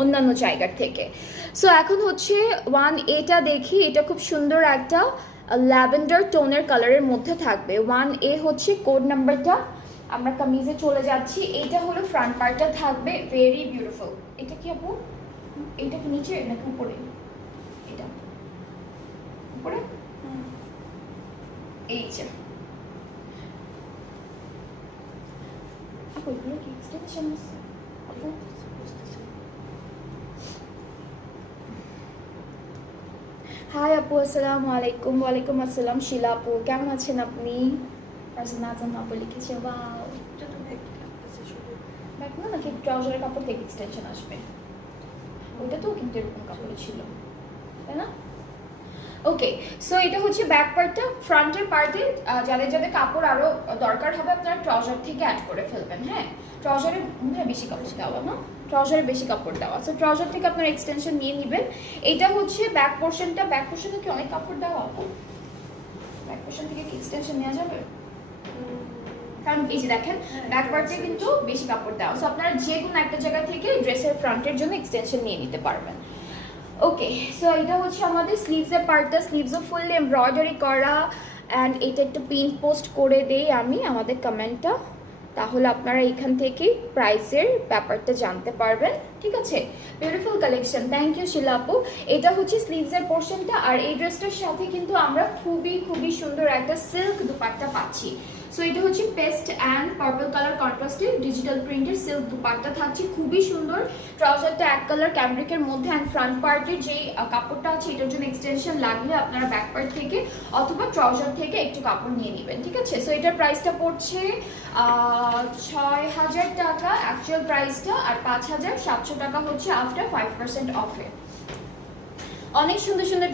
অন্যান্য জায়গার থেকে। সো এখন হচ্ছে ওয়ান এটা দেখি, এটা খুব সুন্দর একটা ল্যাভেন্ডার টোনের কালারের মধ্যে থাকবে। ওয়ান এ হচ্ছে কোড নাম্বারটা। আমরা কামিজে চলে যাচ্ছি। এইটা হলো ফ্রন্ট পার্টটা থাকবে, ভেরি বিউটিফুল। এটা কি আপু, এটা কি নিচে নাকি উপরে? এটা উপরে, এই যে আপু এগুলো কি এক্সটেনশন আছে আপু? হাই আপু, আসসালামু আলাইকুম। ওয়ালাইকুম আসসালাম শিলা আপু, কেমন আছেন আপনি? নাজাম আপু লিখেছে ওয়াও। দেখো নাকি ট্রাউজারের কাপড় থেকে এক্সটেনশন আসবে, ওইটা তো কিন্তু এরকম কাপড় ছিল, তাই না? ওকে, সো এটা হচ্ছে ব্যাক পার্টটা। ফ্রন্টের পার্টে যাদের যাদের কাপড় আরো দরকার হবে আপনারা ট্রাউজার থেকে অ্যাড করে ফেলবেন। হ্যাঁ, ট্রাউজারে বেশি কাপড় দেওয়া না, ট্রাউজারে বেশি কাপড় দেওয়া, সো ট্রাউজার থেকে আপনারা এক্সটেনশন নিয়ে নেবেন। এটা হচ্ছে ব্যাক পোর্শনটা। ব্যাক পোর্শনে কি অনেক কাপড় দেওয়া আপু? ব্যাক পোর্শন থেকে কি এক্সটেনশন নেওয়া যাবে? কারণ এই যে দেখেন ব্যাক পার্টে কিন্তু বেশি কাপড় দেওয়া, সো আপনারা যে কোনো একটা জায়গা থেকে ড্রেসের ফ্রন্টের জন্য এক্সটেনশন নিয়ে নিতে পারবেন। ওকে, সো এটা হচ্ছে আমাদের স্লিভসের পার্টটা। স্লিভসও ফুললি এমব্রয়ডারি করা, অ্যান্ড এটা একটু পিন পোস্ট করে দেই আমি আমাদের কমেন্টটা, তাহলে আপনারা এখান থেকে প্রাইসের ব্যাপারটা জানতে পারবেন। ঠিক আছে, বিউটিফুল কালেকশন, থ্যাংক ইউ শিলা আপু। এটা হচ্ছে স্লিভসের পোর্শনটা, আর এই ড্রেসটার সাথে কিন্তু আমরা খুবই খুবই সুন্দর একটা সিল্ক দুপাট্টা পাচ্ছি। সো এটা হচ্ছে পেস্ট অ্যান্ড পার্পল কালার কন্ট্রাস্টের ডিজিটাল প্রিন্টের সিল্ক দুপাট্টা থাকছে, খুবই সুন্দর। ট্রাউজারটা এক কালার ক্যামব্রিকের মধ্যে, অ্যান্ড ফ্রন্ট পার্টের যে কাপড়টা আছে এটার জন্য এক্সটেনশন লাগলে আপনারা ব্যাক পার্ট থেকে অথবা ট্রাউজার থেকে একটু কাপড় নিয়ে নেবেন। ঠিক আছে, সো এটার প্রাইসটা পড়ছে ৬,০০০ টাকা অ্যাকচুয়াল প্রাইসটা, আর ৫,৭০০ টাকা হচ্ছে আফটার 5% অফে। অনেক সুন্দর সুন্দর